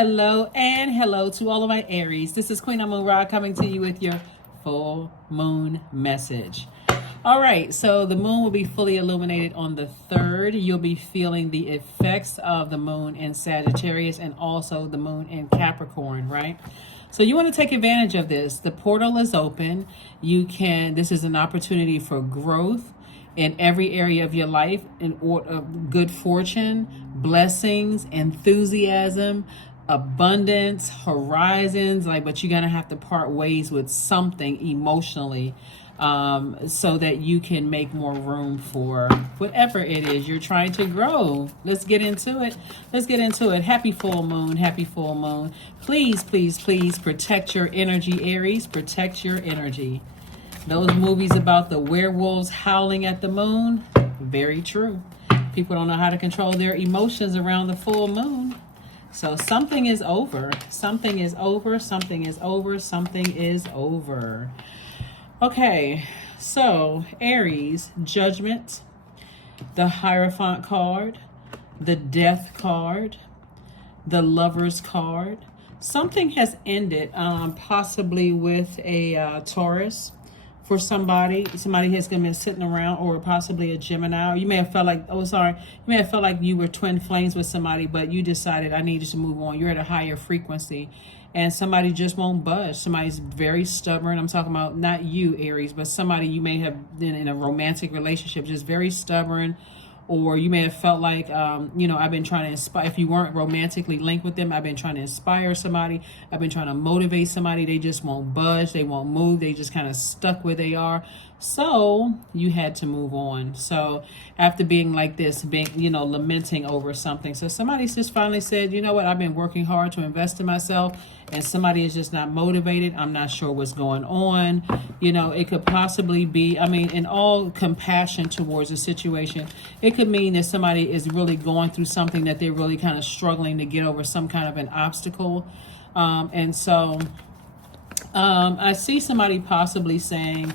Hello and hello to all of my Aries. This is Queen Amun Ra coming to you with your full moon message. All right, so the moon will be fully illuminated on the 3rd. You'll be feeling the effects of the moon in Sagittarius and also the moon in Capricorn, right? So you want to take advantage of this. The portal is open. This is an opportunity for growth in every area of your life, in order of good fortune, blessings, enthusiasm, abundance, horizons, but you're gonna have to part ways with something emotionally, so that you can make more room for whatever it is you're trying to grow. Let's get into it. Happy full moon. Please, please, please protect your energy, Aries. Protect your energy. Those movies about the werewolves howling at the moon, very true. People don't know how to control their emotions around the full moon. So something is over. Okay, so Aries, Judgment, the Hierophant card, the Death card, the Lovers card. Something has ended, possibly with a Taurus. For somebody has been sitting around, or possibly a Gemini. Or you may have felt like, you were twin flames with somebody, but you decided I needed to move on. You're at a higher frequency, and somebody just won't budge. Somebody's very stubborn. I'm talking about not you, Aries, but somebody you may have been in a romantic relationship, just very stubborn. Or you may have felt like, I've been trying to inspire. If you weren't romantically linked with them, I've been trying to inspire somebody. I've been trying to motivate somebody. They just won't budge. They won't move. They just kind of stuck where they are. So you had to move on. So after being like this, lamenting over something. So somebody just finally said, you know what? I've been working hard to invest in myself, and somebody is just not motivated. I'm not sure what's going on. It could possibly be, in all compassion towards the situation, it could mean that somebody is really going through something that they're really kind of struggling to get over, some kind of an obstacle. I see somebody possibly saying,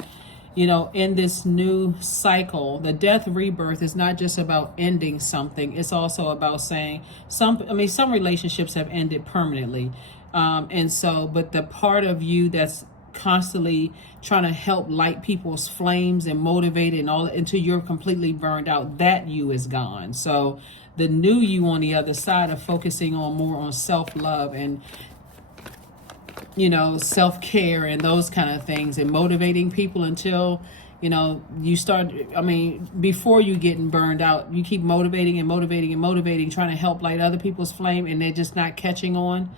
in this new cycle, the death rebirth is not just about ending something. It's also about saying some relationships have ended permanently. But the part of you that's constantly trying to help light people's flames and motivate and all until you're completely burned out, that you is gone. So the new you on the other side of focusing on more on self-love and self-care and those kind of things, and motivating people until you start, before you getting burned out, you keep motivating, trying to help light other people's flame, and they're just not catching on.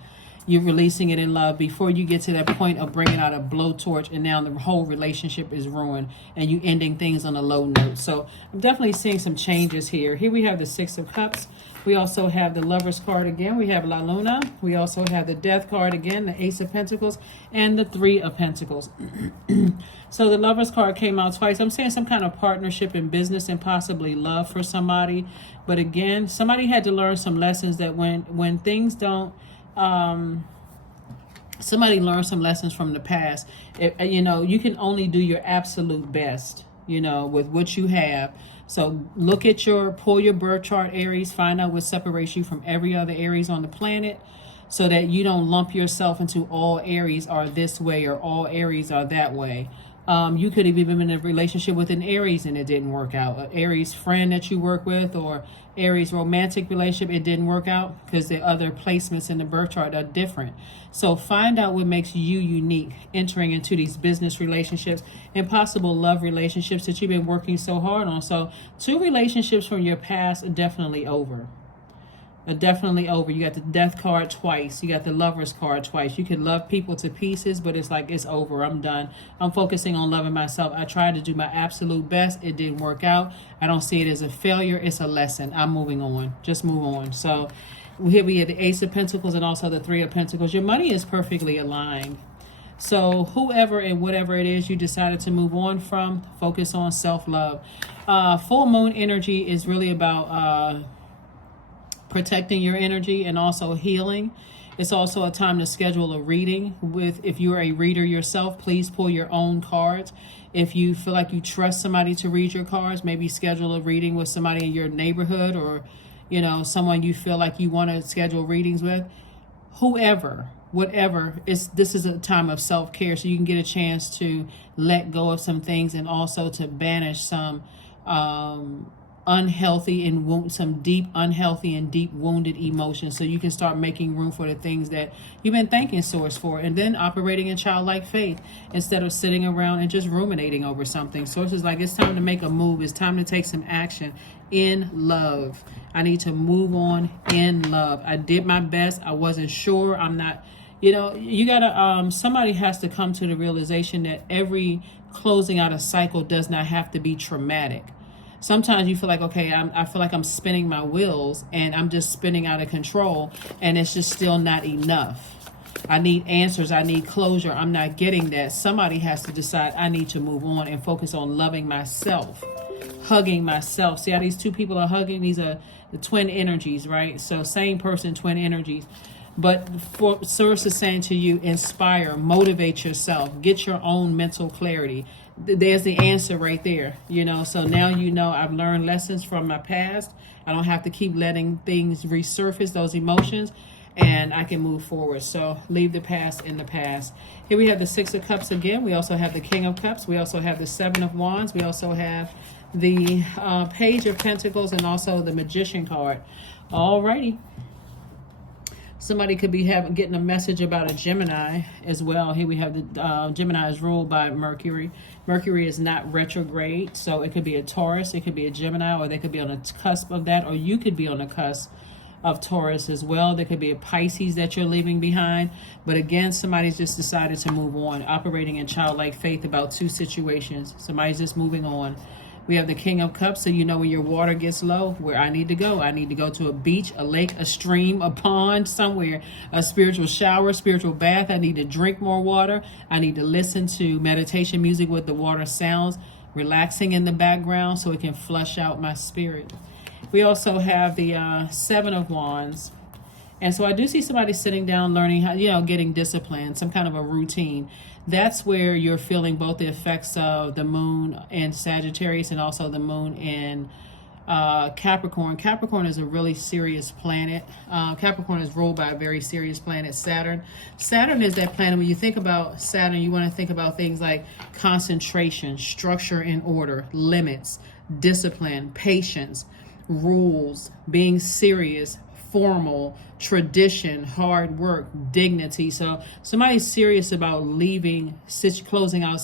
You're releasing it in love before you get to that point of bringing out a blowtorch, and now the whole relationship is ruined and you ending things on a low note. So I'm definitely seeing some changes here. Here we have the 6 of Cups. We also have the Lovers card again. We have La Luna. We also have the Death card again, the Ace of Pentacles, and the 3 of Pentacles. So the Lovers card came out twice. I'm saying some kind of partnership in business and possibly love for somebody. But again, somebody had to learn some lessons that when things don't, somebody learned some lessons from the past. You can only do your absolute best, with what you have. So pull your birth chart, Aries, find out what separates you from every other Aries on the planet, so that you don't lump yourself into all Aries are this way or all Aries are that way. You could have even been in a relationship with an Aries and it didn't work out. An Aries friend that you work with, or Aries romantic relationship, it didn't work out because the other placements in the birth chart are different. So find out what makes you unique entering into these business relationships and possible love relationships that you've been working so hard on. So 2 relationships from your past are definitely over. You got the Death card twice. You got the Lovers card twice. You can love people to pieces, but it's like, it's over. I'm done. I'm focusing on loving myself. I tried to do my absolute best. It didn't work out. I don't see it as a failure. It's a lesson. I'm moving on. Just move on. So here we have the Ace of Pentacles and also the 3 of Pentacles. Your money is perfectly aligned. So whoever and whatever it is you decided to move on from, focus on self-love. Full moon energy is really about protecting your energy and also healing. It's also a time to schedule a reading if you're a reader yourself, please pull your own cards. If you feel like you trust somebody to read your cards, maybe schedule a reading with somebody in your neighborhood, or someone you feel like you want to schedule readings with. whoever, whatever, this is a time of self-care, so you can get a chance to let go of some things, and also to banish some unhealthy and some deep unhealthy and deep wounded emotions, so you can start making room for the things that you've been thanking source for, and then operating in childlike faith instead of sitting around and just ruminating over something. Source is like, it's time to make a move. It's time to take some action in love. I need to move on in love. I did my best. I wasn't sure. I'm not, you know, you gotta somebody has to come to the realization that every closing out a cycle does not have to be traumatic. Sometimes you feel like, okay, I feel like I'm spinning my wheels and I'm just spinning out of control, and it's just still not enough. I need answers. I need closure. I'm not getting that. Somebody has to decide I need to move on and focus on loving myself, hugging myself. See how these two people are hugging? These are the twin energies, right? So same person, twin energies. But for Source is saying to you, inspire, motivate yourself, get your own mental clarity. There's the answer right there, you know. So now you know I've learned lessons from my past. I don't have to keep letting things resurface, those emotions, and I can move forward. So leave the past in the past. Here we have the Six of Cups again. We also have the King of Cups. We also have the Seven of Wands. We also have the Page of Pentacles, and also the Magician card. Alrighty. Somebody could be getting a message about a Gemini as well. Here we have the Gemini is ruled by Mercury. Mercury is not retrograde, so it could be a Taurus, it could be a Gemini, or they could be on the cusp of that, or you could be on the cusp of Taurus as well. There could be a Pisces that you're leaving behind. But again, somebody's just decided to move on, operating in childlike faith about two situations. Somebody's just moving on. We have the King of Cups, so you know when your water gets low, where I need to go. I need to go to a beach, a lake, a stream, a pond, somewhere, a spiritual shower, spiritual bath. I need to drink more water. I need to listen to meditation music with the water sounds relaxing in the background so it can flush out my spirit. We also have the Seven of Wands. And so I do see somebody sitting down, learning how, you know, getting disciplined, some kind of a routine. That's where you're feeling both the effects of the moon in Sagittarius, and also the moon in Capricorn. Capricorn is a really serious planet. Capricorn is ruled by a very serious planet, Saturn. Saturn is that planet, when you think about Saturn, you want to think about things like concentration, structure and order, limits, discipline, patience, rules, being serious, formal, tradition, hard work, dignity. So somebody's serious about closing out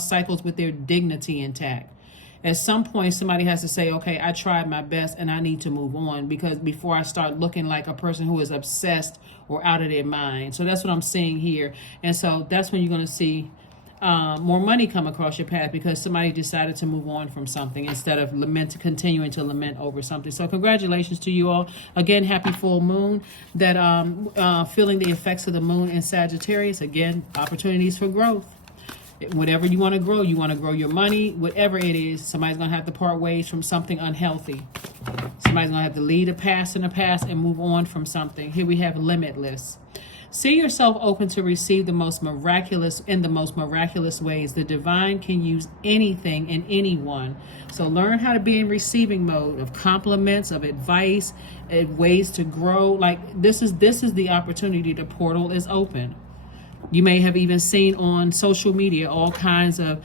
cycles with their dignity intact. At some point, somebody has to say, okay, I tried my best and I need to move on, because before I start looking like a person who is obsessed or out of their mind. So that's what I'm seeing here. And so that's when you're going to see more money come across your path, because somebody decided to move on from something instead of continuing to lament over something. So congratulations to you all. Again, happy full moon. That feeling the effects of the moon in Sagittarius. Again, opportunities for growth. Whatever you want to grow your money, whatever it is, somebody's going to have to part ways from something unhealthy. Somebody's going to have to leave the past in the past and move on from something. Here we have limitless. See yourself open to receive the most miraculous ways. The divine can use anything and anyone. So learn how to be in receiving mode of compliments, of advice, ways to grow. Like this is the opportunity. The portal is open. You may have even seen on social media all kinds of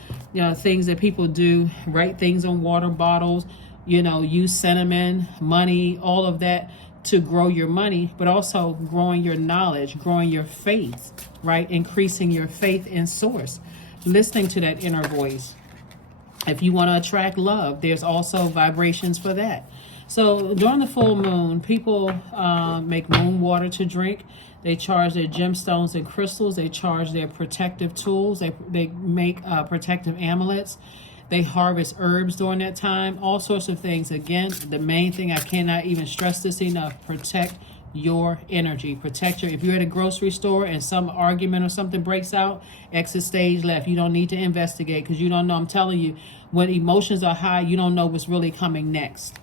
things that people do, write things on water bottles, use cinnamon, money, all of that to grow your money, but also growing your knowledge, growing your faith, right? Increasing your faith in source, listening to that inner voice. If you want to attract love, there's also vibrations for that. So during the full moon, people make moon water to drink. They charge their gemstones and crystals. They charge their protective tools. They make protective amulets. They harvest herbs during that time, all sorts of things. Again, the main thing, I cannot even stress this enough, protect your energy. If you're at a grocery store and some argument or something breaks out, exit stage left. You don't need to investigate, because you don't know. I'm telling you, when emotions are high, you don't know what's really coming next.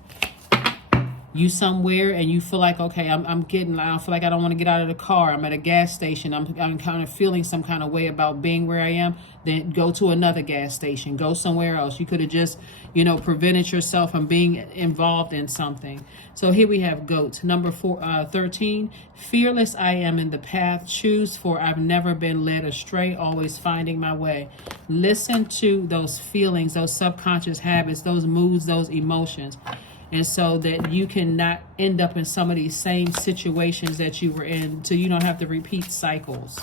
you somewhere and you feel like, okay, I feel like I don't want to get out of the car. I'm at a gas station. I'm kind of feeling some kind of way about being where I am. Then go to another gas station. Go somewhere else. You could have just, prevented yourself from being involved in something. So here we have goat. Number 13, fearless I am in the path. Choose, for I've never been led astray, always finding my way. Listen to those feelings, those subconscious habits, those moods, those emotions. And so that you cannot end up in some of these same situations that you were in, so you don't have to repeat cycles.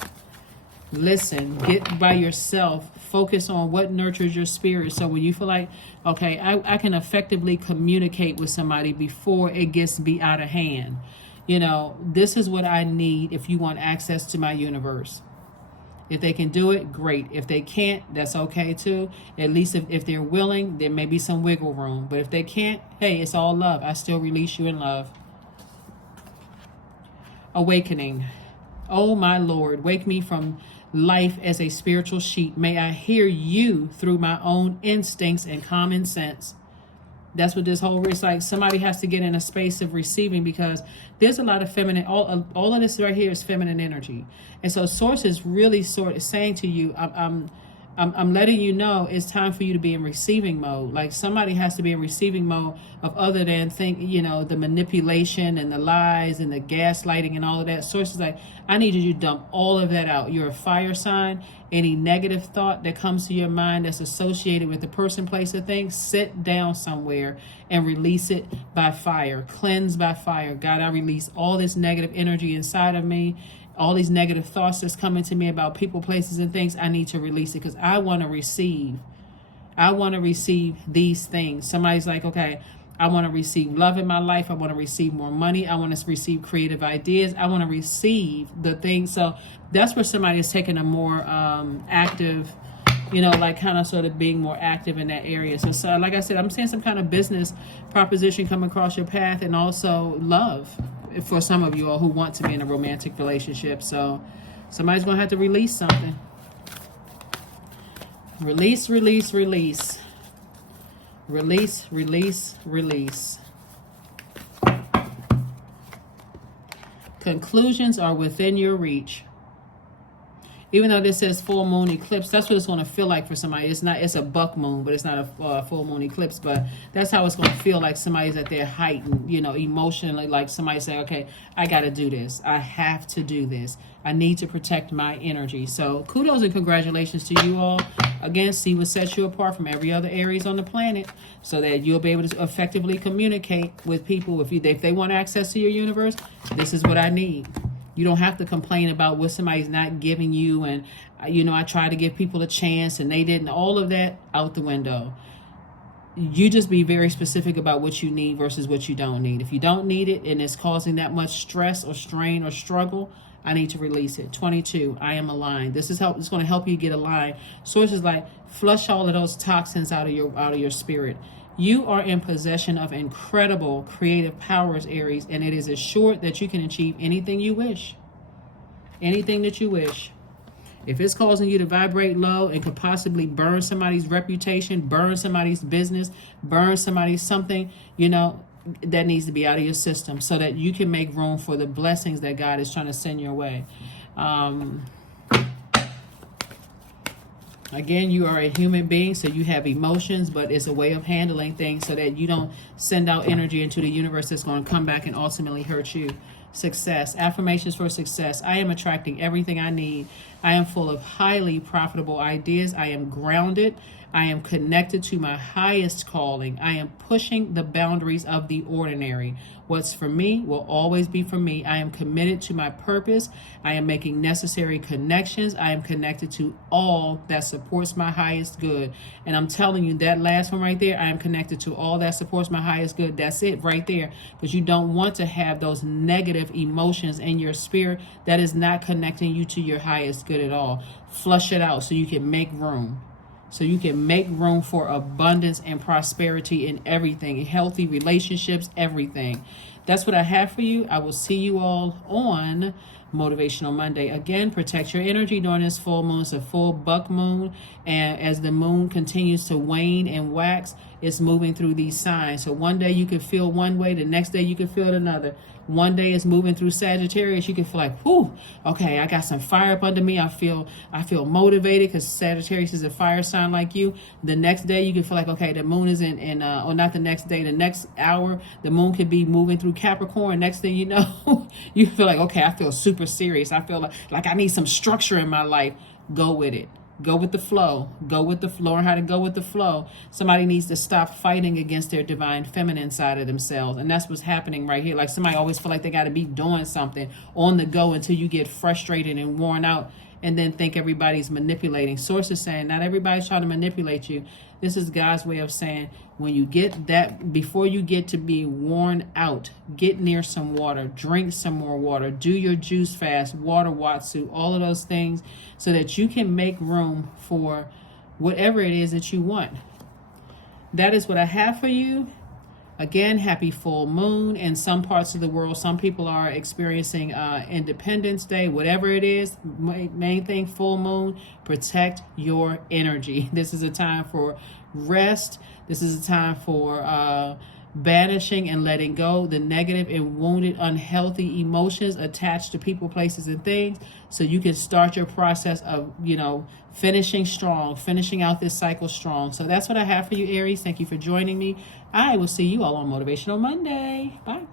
Listen, get by yourself, focus on what nurtures your spirit. So when you feel like, okay, I can effectively communicate with somebody before it gets to be out of hand. This is what I need if you want access to my universe. If they can do it, great. If they can't, that's okay too. At least if they're willing, there may be some wiggle room. But if they can't, hey, it's all love. I still release you in love. Awakening. Oh, my Lord, wake me from life as a spiritual sheep. May I hear you through my own instincts and common sense. That's what this whole is like. Somebody has to get in a space of receiving, because there's a lot of feminine, all of this right here is feminine energy. And so source is really sort of saying to you, I'm letting you know it's time for you to be in receiving mode. Like somebody has to be in receiving mode of other than the manipulation and the lies and the gaslighting and all of that. Source is like, I need you to dump all of that out. You're a fire sign. Any negative thought that comes to your mind that's associated with the person, place, or thing, sit down somewhere and release it by fire. Cleanse by fire. God, I release all this negative energy inside of me. All these negative thoughts that's coming to me about people, places, and things. I need to release it, because I want to receive. I want to receive these things. Somebody's like, okay, I want to receive love in my life. I want to receive more money. I want to receive creative ideas. I want to receive the things. So that's where somebody is taking a more active, kind of sort of being more active in that area. So like I said, I'm seeing some kind of business proposition come across your path, and also love for some of you all who want to be in a romantic relationship. So somebody's going to have to release something. Release, release, release. Release, release, release. Conclusions are within your reach. Even though this says full moon eclipse, that's what it's going to feel like for somebody. It's a buck moon, but it's not a full moon eclipse. But that's how it's going to feel like somebody's at their height, and, emotionally, like somebody say, okay, I got to do this. I have to do this. I need to protect my energy. So kudos and congratulations to you all. Again, see what sets you apart from every other Aries on the planet, so that you'll be able to effectively communicate with people. If they want access to your universe, this is what I need. You don't have to complain about what somebody's not giving you. And, I try to give people a chance and they didn't. All of that out the window. You just be very specific about what you need versus what you don't need. If you don't need it and it's causing that much stress or strain or struggle, I need to release it. 22, I am aligned. This is it's going to help you get aligned. Sources like flush all of those toxins out of your spirit. You are in possession of incredible creative powers, Aries, and it is assured that you can achieve anything you wish. Anything that you wish. If it's causing you to vibrate low and could possibly burn somebody's reputation, burn somebody's business, burn somebody's something, that needs to be out of your system, so that you can make room for the blessings that God is trying to send your way. Again, you are a human being, so you have emotions, but it's a way of handling things so that you don't send out energy into the universe that's going to come back and ultimately hurt you. Success. Affirmations for success. I am attracting everything I need. I am full of highly profitable ideas. I am grounded. I am connected to my highest calling. I am pushing the boundaries of the ordinary. What's for me will always be for me. I am committed to my purpose. I am making necessary connections. I am connected to all that supports my highest good. And I'm telling you, that last one right there, I am connected to all that supports my highest good. That's it right there. Because you don't want to have those negative emotions in your spirit that is not connecting you to your highest good at all. Flush it out so you can make room. So you can make room for abundance and prosperity in everything, healthy relationships, everything. That's what I have for you. I will see you all on Motivational Monday. Again, protect your energy during this full moon. It's a full buck moon, and as the moon continues to wane and wax, it's moving through these signs. So one day you could feel one way, the next day you could feel another. One day it's moving through Sagittarius, you can feel like, whew, okay, I got some fire up under me. I feel motivated because Sagittarius is a fire sign like you. The next day you can feel like, okay, the moon is or not the next day, the next hour, the moon could be moving through Capricorn. Next thing you know, you feel like, okay, I feel super serious. I feel like I need some structure in my life. Go with it. Go with the flow. Go with the flow. Learn how to go with the flow. Somebody needs to stop fighting against their divine feminine side of themselves. And that's what's happening right here. Like somebody always feel like they got to be doing something on the go until you get frustrated and worn out and then think everybody's manipulating. Source is saying not everybody's trying to manipulate you. This is God's way of saying when you get that, before you get to be worn out, get near some water, drink some more water, do your juice fast, water watsu, all of those things so that you can make room for whatever it is that you want. That is what I have for you. Again, happy full moon. In some parts of the world, some people are experiencing Independence Day, whatever it is. Main thing, full moon, protect your energy. This is a time for rest. This is a time for banishing and letting go the negative and wounded, unhealthy emotions attached to people, places, and things, so you can start your process of, finishing strong, finishing out this cycle strong. So that's what I have for you, Aries. Thank you for joining me. I will see you all on Motivational Monday. Bye.